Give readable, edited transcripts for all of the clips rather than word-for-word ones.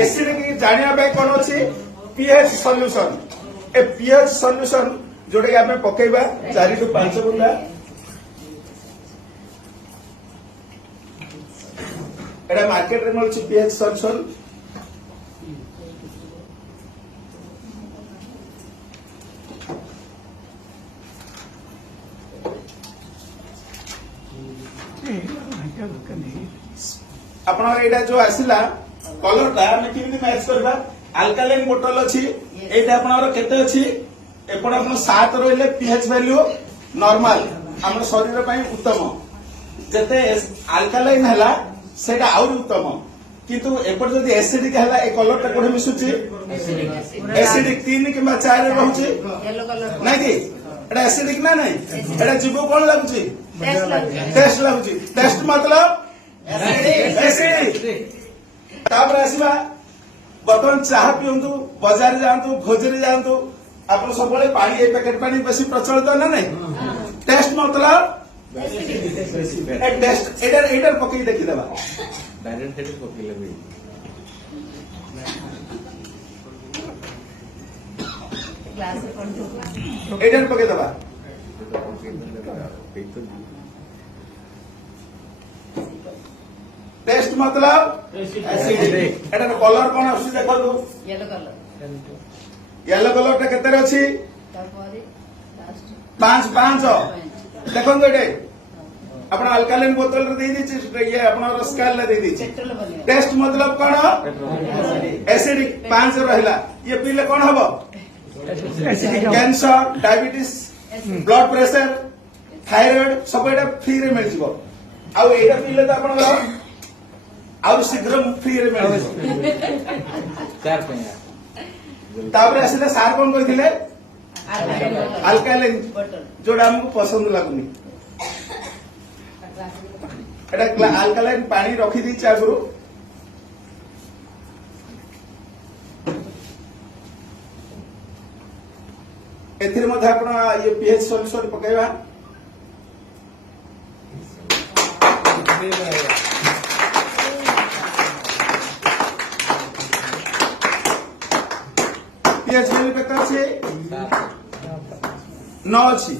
acid की जाना कौन अच्छी पीएच सॉल्यूशन ए पीएच सॉल्यूशन जोटा कि आम पकेबा 4 ରୁ 5 बुंदा एटा मार्केट रे मिलछि पीएच सॉल्यूशन आपनर एटा जो आसिला कलरटा हम केमिति मैच करबा अल्कालाइन बोतल अछि एटा आपनर केते अछि एपड आपन 7 रहले पीएच वैल्यू नॉर्मल हमर शरीर पई उत्तम जते अल्कालाइन हला सेटा और उत्तम किंतु एपड जदी एसिडिक हला ए कलरटा कोठे मिसुची एसिडिक 3 किबा 4 रे रहउची येलो कलर नै कि एटा एसिडिक ना नै एटा जीव कोन लागुची टेस्ट लागुची टेस्ट मतलब एसिडिक तापर आसीबा बर्तमान चाह पियंतु बाजार जांतु भोजरी जांतु आपन सब बळे पानी ए पैकेट पानी बेसी प्रचलित ना नै टेस्ट मतलब एक टेस्ट एडर पकई देखि देबा डायरेक्ट हेड पकई लेबे ग्लास कोन एडर पकई देबा टेस्ट मतलब एसिडिक एटा कलर कोन आसी देखो तो येलो कलर टा केते अछि तापरे लास्ट 5 देखो एटे अपन अल्कालाइन बोतल रे दे दी ये अपन स्केल रे दे दी टेस्ट मतलब कोन एसिडिक 5 रहला ये पीले कोन हबो cancer diabetes blood pressure thyroid सब एटा फ्री रे मिल जिवो आ एटा पीले त अपन और शीघ्र फ्री रे मिल चार तापर आसिले सार कोन कहिथिले अल्कालाइन जोडा हमको पसंद लागुनी एटा अल्कालाइन पानी रखी दी आगुरु एथिरे मध्ये आपण ये पीएच सॉल्यूशन पकेबा पीएच वैल्यू केते अछि 9 अछि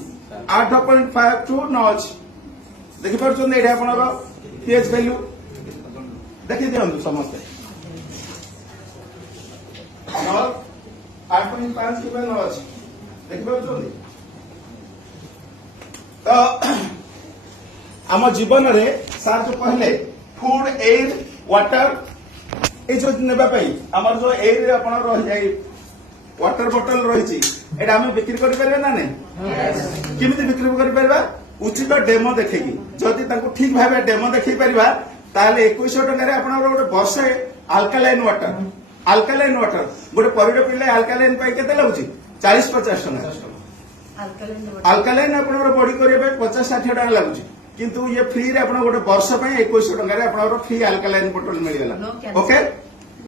8.5 टू 9 अछि देखि परछन एटा आपनरो पीएच वैल्यू देखि दियंतु समस्त 9 8.5 किबा 9 अछि देखि परछन तो हम जीवन रे सार जो कहले फूड एयर वाटर ए जो नेबा पई हमर जो एयर रे आपन रह जाई वाटर बोतल रही एटा हम बिक्री करि परबा ना नै किमिति बिक्री करि परबा उचित डेमो देखेगी जदि ताको ठीक भाबे डेमो देखि परबा ताले 2100 टका रे आपन गोटे वर्षे अल्कालाइन वाटर गोटे परिड पिले अल्कालाइन पाई केते लागुची 40-50 टका अल्कालाइन आपन बॉडी करिबे 50-60 टका लागुची किंतु ये फ्री रे आपन गोटे वर्ष पई 2100 टका रे आपन फ्री अल्कालाइन बोतल मिल गेला ओके